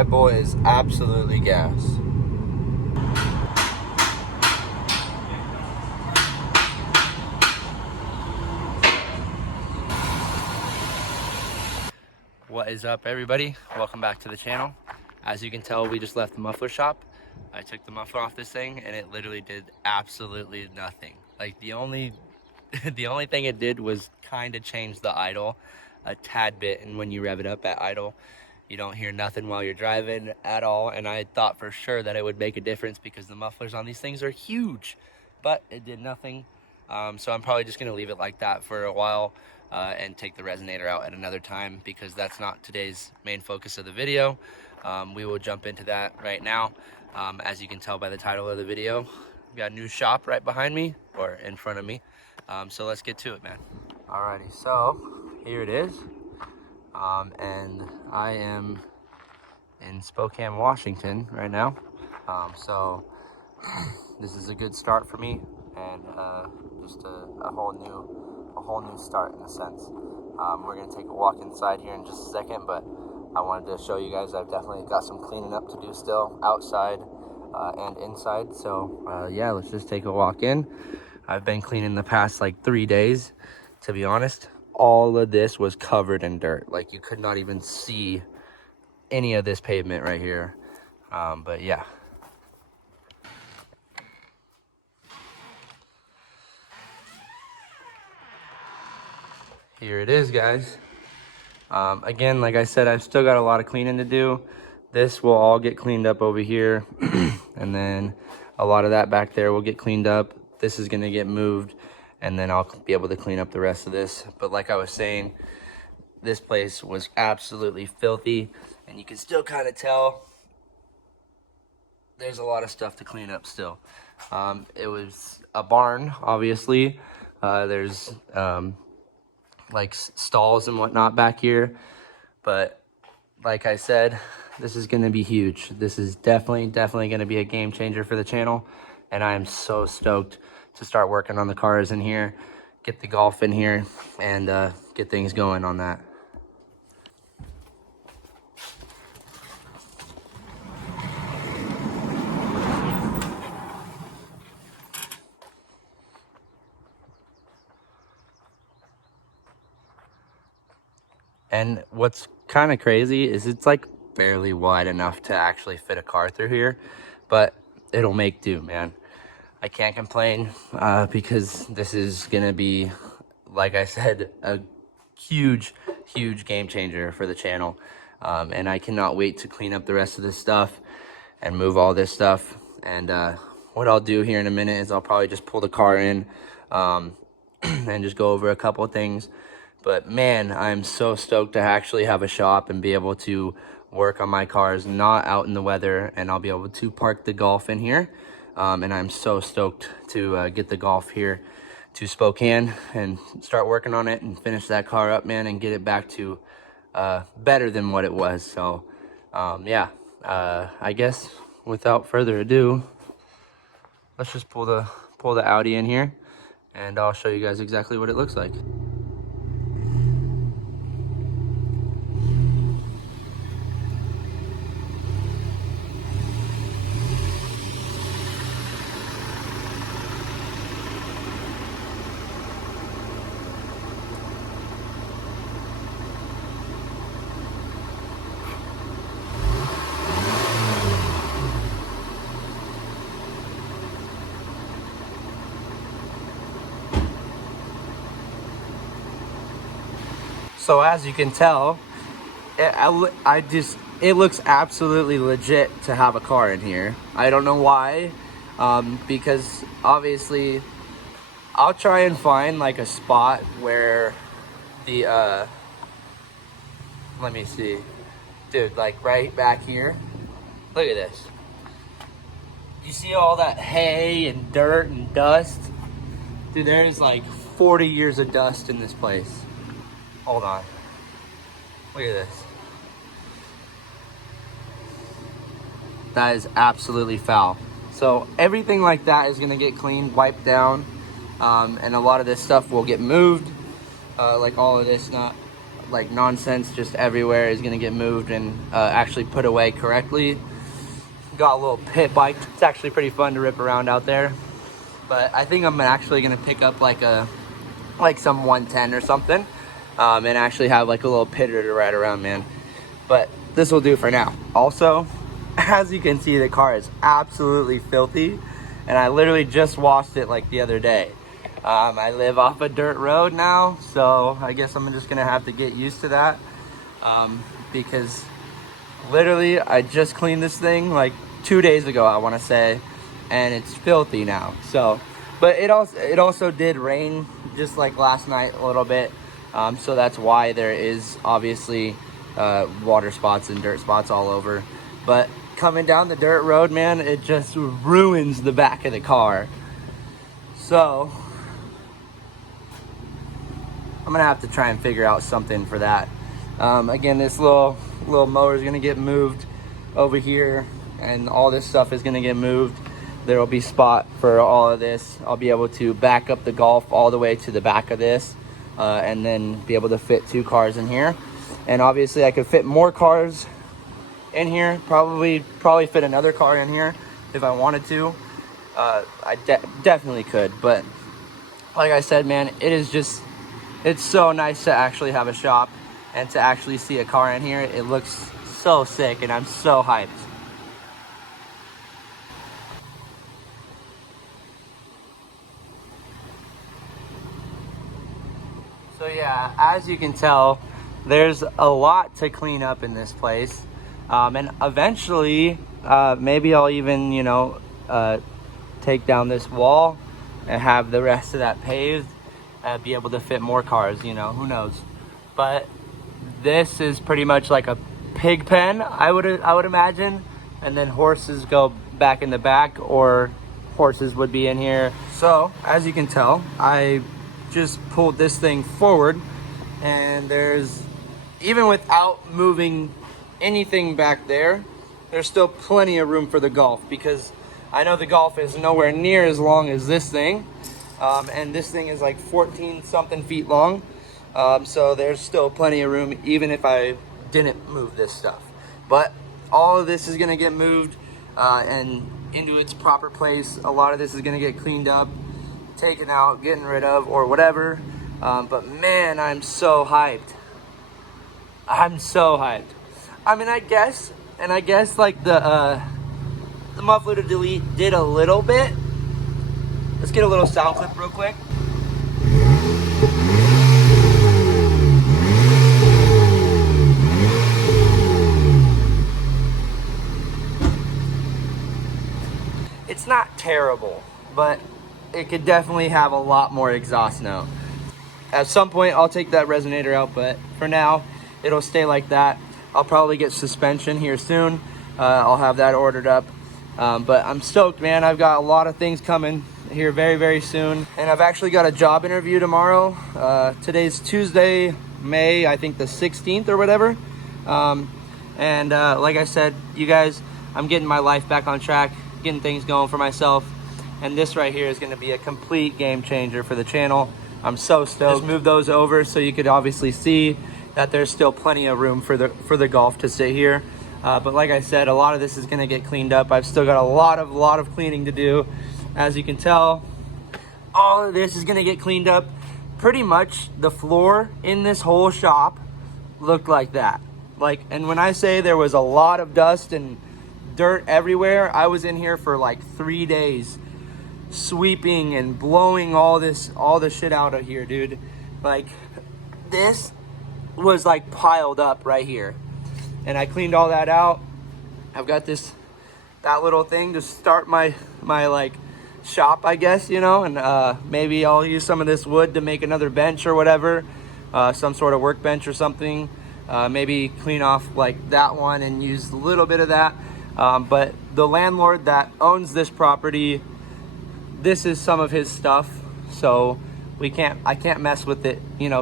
Red Bull is absolutely gas. What is up, everybody? Welcome back to the channel. As you can tell, we just left the muffler shop. I took the muffler off this thing and it literally did absolutely nothing. Like the only thing it did was kind of change the idle a tad bit, and when you rev it up at idle, you don't hear nothing while you're driving at all. And I thought for sure that it would make a difference because the mufflers on these things are huge, but it did nothing. So I'm probably just gonna leave it like that for a while and take the resonator out at another time, because that's not today's main focus of the video. We will jump into that right now. As you can tell by the title of the video, we got a new shop right behind me, or in front of me. So let's get to it, man. Alrighty, so here it is. And I am in Spokane, Washington right now. So this is a good start for me, and just a whole new start in a sense. We're gonna take a walk inside here in just a second, but I wanted to show you guys I've definitely got some cleaning up to do still, outside and inside. So yeah, let's just take a walk in. I've been cleaning the past like 3 days, to be honest. All of this was covered in dirt. Like, you could not even see any of this pavement right here. But yeah. Here it is, guys. Again, like I said, I've still got a lot of cleaning to do. This will all get cleaned up over here. And then a lot of that back there will get cleaned up. This is gonna get moved, and then I'll be able to clean up the rest of this. But like I was saying, this place was absolutely filthy, and you can still kind of tell there's a lot of stuff to clean up still. It was a barn, obviously. There's like stalls and whatnot back here, but like I said, this is going to be huge. This is definitely going to be a game changer for the channel, and I am so stoked to start working on the cars in here, get the golf in here, and get things going on that. And what's kind of crazy is it's like barely wide enough to actually fit a car through here, but it'll make do, man. I can't complain because this is gonna be, like I said, a huge game changer for the channel. And I cannot wait to clean up the rest of this stuff and move all this stuff. And what I'll do here in a minute is I'll probably just pull the car in and just go over a couple of things. But man, I'm so stoked to actually have a shop and be able to work on my cars, not out in the weather, and I'll be able to park the Golf in here. And I'm so stoked to get the Golf here to Spokane and start working on it and finish that car up, man, and get it back to better than what it was. So yeah, I guess without further ado, let's just pull the Audi in here, and I'll show you guys exactly what it looks like. So as you can tell, it looks absolutely legit to have a car in here. I don't know why, because obviously I'll try and find like a spot where the, let me see, dude, like right back here, look at this. You see all that hay and dirt and dust? Dude, there's like 40 years of dust in this place. Hold on. Look at this. That is absolutely foul. So everything like that is gonna get cleaned, wiped down, and a lot of this stuff will get moved. Like all of this, not like nonsense just everywhere is gonna get moved and actually put away correctly. Got a little pit bike. It's actually pretty fun to rip around out there. But I think I'm actually gonna pick up like some 110 or something, and actually have like a little pitter to ride around, man. But this will do for now. Also, as you can see, the car is absolutely filthy, and I literally just washed it like the other day. I live off a dirt road now, so I guess I'm just gonna have to get used to that, because literally I just cleaned this thing like 2 days ago, I want to say, and it's filthy now. So, but it also did rain just like last night a little bit, so that's why there is obviously water spots and dirt spots all over. But coming down the dirt road, man, it just ruins the back of the car. So I'm gonna have to try and figure out something for that. Again, this little mower is gonna get moved over here, and all this stuff is gonna get moved. There will be spot for all of this. I'll be able to back up the Golf all the way to the back of this, and then be able to fit 2 cars in here. And obviously I could fit more cars in here, probably fit another car in here if I wanted to. I definitely could, but like I said, man, it's so nice to actually have a shop and to actually see a car in here. It looks so sick, and I'm so hyped. So yeah, as you can tell, there's a lot to clean up in this place. And eventually, maybe I'll even, take down this wall and have the rest of that paved, be able to fit more cars, who knows. But this is pretty much like a pig pen, I would imagine, and then horses go back in the back, or horses would be in here. So as you can tell, I just pulled this thing forward, and there's, even without moving anything back there, there's still plenty of room for the Golf, because I know the Golf is nowhere near as long as this thing, and this thing is like 14 something feet long. So there's still plenty of room even if I didn't move this stuff. But all of this is gonna get moved and into its proper place. A lot of this is gonna get cleaned up, taken out, getting rid of, or whatever. But man, I'm so hyped. I'm so hyped. I mean, I guess like the muffler to delete did a little bit. Let's get a little sound clip real quick. It's not terrible, but it could definitely have a lot more exhaust note. At some point, I'll take that resonator out, but for now, it'll stay like that. I'll probably get suspension here soon. I'll have that ordered up. But I'm stoked, man. I've got a lot of things coming here very, very soon. And I've actually got a job interview tomorrow. Today's Tuesday, May, I think the 16th or whatever. Like I said, you guys, I'm getting my life back on track, getting things going for myself. And this right here is gonna be a complete game changer for the channel. I'm so stoked. Just move those over so you could obviously see that there's still plenty of room for the Golf to sit here. But like I said, a lot of this is gonna get cleaned up. I've still got a lot of cleaning to do. As you can tell, all of this is gonna get cleaned up. Pretty much the floor in this whole shop looked like that. And when I say there was a lot of dust and dirt everywhere, I was in here for like 3 days sweeping and blowing all the shit out of here, dude. This was like piled up right here, and I cleaned all that out. I've got that little thing to start my like shop, I guess, and maybe I'll use some of this wood to make another bench or whatever, some sort of workbench or something. Maybe clean off like that one and use a little bit of that. But the landlord that owns this property, this is some of his stuff, so I can't mess with it,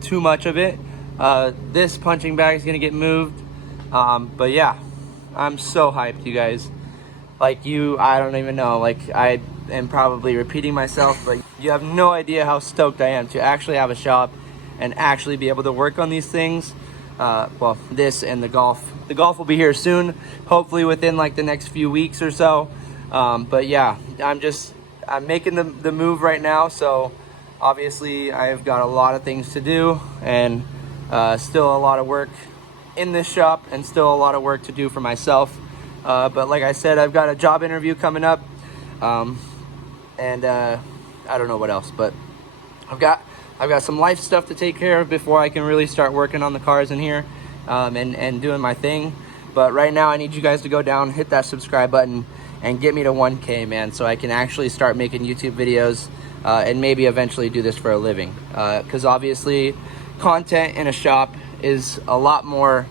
too much of it. This punching bag is gonna get moved. But yeah, I'm so hyped, you guys. I don't even know, I am probably repeating myself, but you have no idea how stoked I am to actually have a shop and actually be able to work on these things. well, this and the golf. The golf will be here soon, hopefully within like the next few weeks or so. But yeah, I'm making the move right now. So obviously I've got a lot of things to do, and still a lot of work in this shop, and still a lot of work to do for myself. But like I said, I've got a job interview coming up, and I don't know what else, but I've got some life stuff to take care of before I can really start working on the cars in here, and doing my thing. But right now I need you guys to go down, hit that subscribe button, and get me to 1K, man, so I can actually start making YouTube videos, and maybe eventually do this for a living. Because obviously content in a shop is a lot more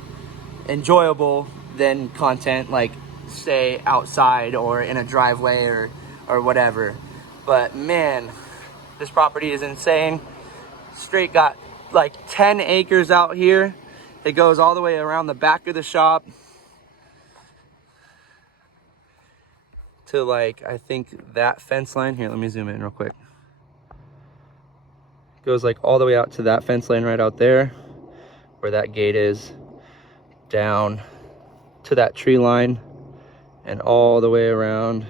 enjoyable than content like, say, outside or in a driveway or whatever. But man, this property is insane. Straight got like 10 acres out here. It goes all the way around the back of the shop to, like, I think that fence line here. Let me zoom in real quick. Goes like all the way out to that fence line right out there where that gate is, down to that tree line, and all the way around,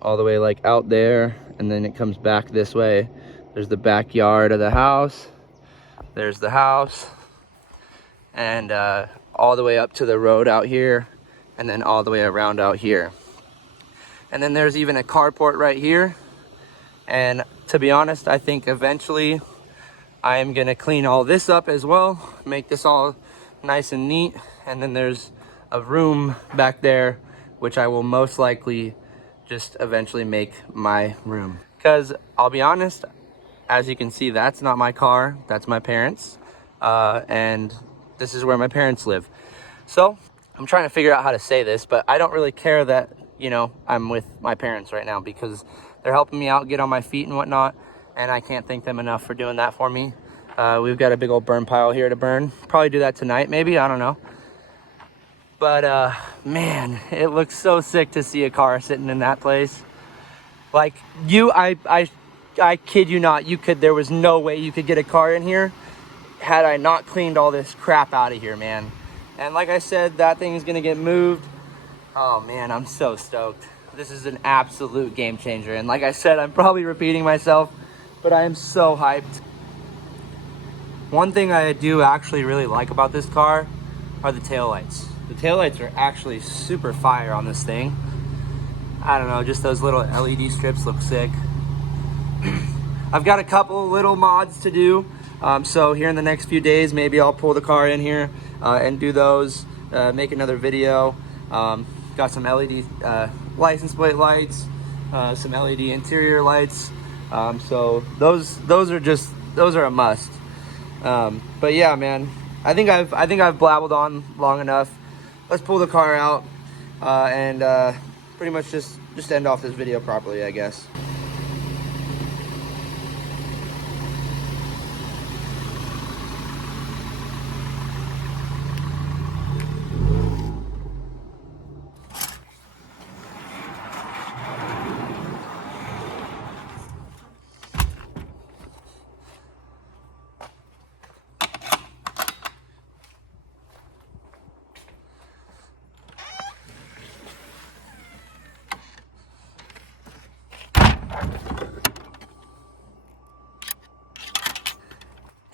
all the way like out there, and then it comes back this way. There's the backyard of the house, there's the house, and all the way up to the road out here, and then all the way around out here. And then there's even a carport right here. And to be honest, I think eventually I am gonna clean all this up as well, make this all nice and neat. And then there's a room back there, which I will most likely just eventually make my room. Because I'll be honest, as you can see, that's not my car, that's my parents'. And this is where my parents live. So I'm trying to figure out how to say this, but I don't really care that, you know, I'm with my parents right now, because they're helping me out, get on my feet and whatnot, and I can't thank them enough for doing that for me. We've got a big old burn pile here to burn. Probably do that tonight, maybe, I don't know. But man, it looks so sick to see a car sitting in that place. Like, I kid you not, there was no way you could get a car in here had I not cleaned all this crap out of here, man. And like I said, that thing is gonna get moved. Oh man, I'm so stoked. This is an absolute game changer. And like I said, I'm probably repeating myself, but I am so hyped. One thing I do actually really like about this car are the taillights. The taillights are actually super fire on this thing. I don't know, just those little LED strips look sick. I've got a couple little mods to do. So here in the next few days, maybe I'll pull the car in here and do those, make another video. Got some LED license plate lights, some LED interior lights. So those are a must. But yeah, man, I think I've blabbled on long enough. Let's pull the car out and pretty much just end off this video properly, I guess.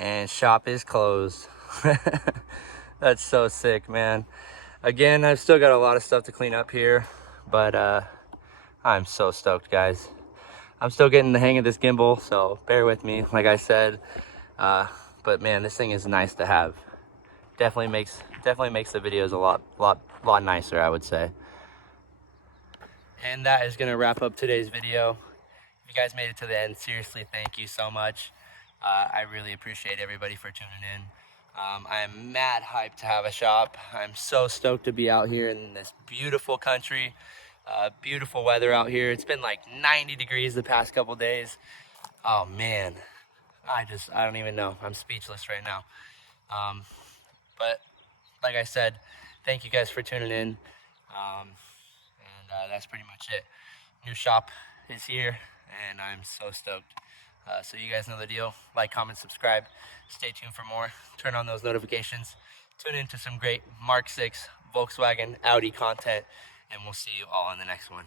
And shop is closed. That's so sick, man. Again, I've still got a lot of stuff to clean up here, but I'm so stoked, guys. I'm still getting the hang of this gimbal, so bear with me, like I said. But man, this thing is nice to have. Definitely makes the videos a lot nicer, I would say. And that is gonna wrap up today's video. If you guys made it to the end, seriously, thank you so much. I really appreciate everybody for tuning in. I am mad hyped to have a shop. I'm so stoked to be out here in this beautiful country. Beautiful weather out here. It's been like 90 degrees the past couple days. Oh man, I don't even know. I'm speechless right now. But like I said, thank you guys for tuning in. And that's pretty much it. New shop is here, and I'm so stoked. So you guys know the deal. Like, comment, subscribe. Stay tuned for more. Turn on those notifications. Tune into some great Mark 6, Volkswagen, Audi content, and we'll see you all in the next one.